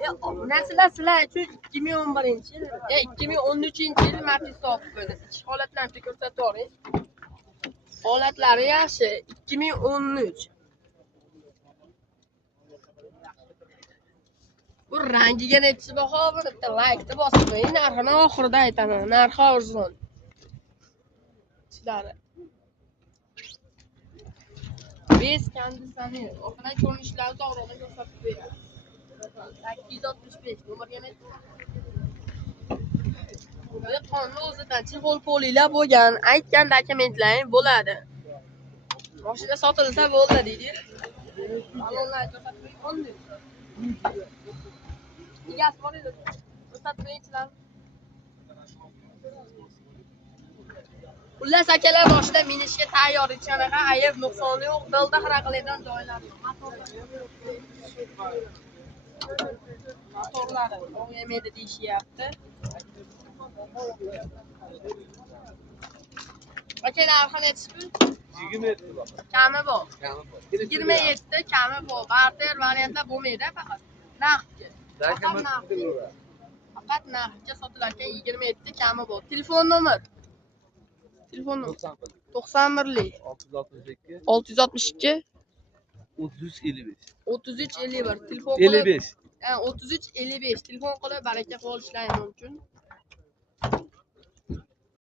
Narsalar sizlar uchun 2011-yil, 2013-yil marta hisob qildim. Ichki holatlarni ko'rsatib yuboring. Holatlari yaxshi. 2013. Bu rangiga nechi baho beribdi? Like-ni bosib qo'ying. Narxini oxirida aytaman. Narxi arzon. Ishlari. Bez konditsioner. Oxirgi ko'rinishlari to'g'riligini ko'rsatib beradi. 865 nomerga net. Bu qonni o'zidan chexol polilar bo'lgan. Aytgan dokumentlaring bo'ladi. Mashina sotilsa bo'ldi deydi. Salonlar ko'rsatib qo'ying. Egasi bor edi. Ko'rsatib qo'yinglar. Xullas akalar boshida minishga tayyor hech qanaqa ayb nuqsoni yo'q. Dilda xira qiladigan joylari yo'q. Motorlari o'ynamaydi deyishyapti. Aka narxini aytishmi? 27 bor. Kami bor. 27 kami bor. Barter variantlar bo'lmaydi faqat. Narxga. Faqat narxga sotilarkan 27 kami bor. Telefon nomer. Telefon nomer 91lik 662 33 33 51 telefon 55 33 55 telefon qilib baraka qilib olishlari mumkin.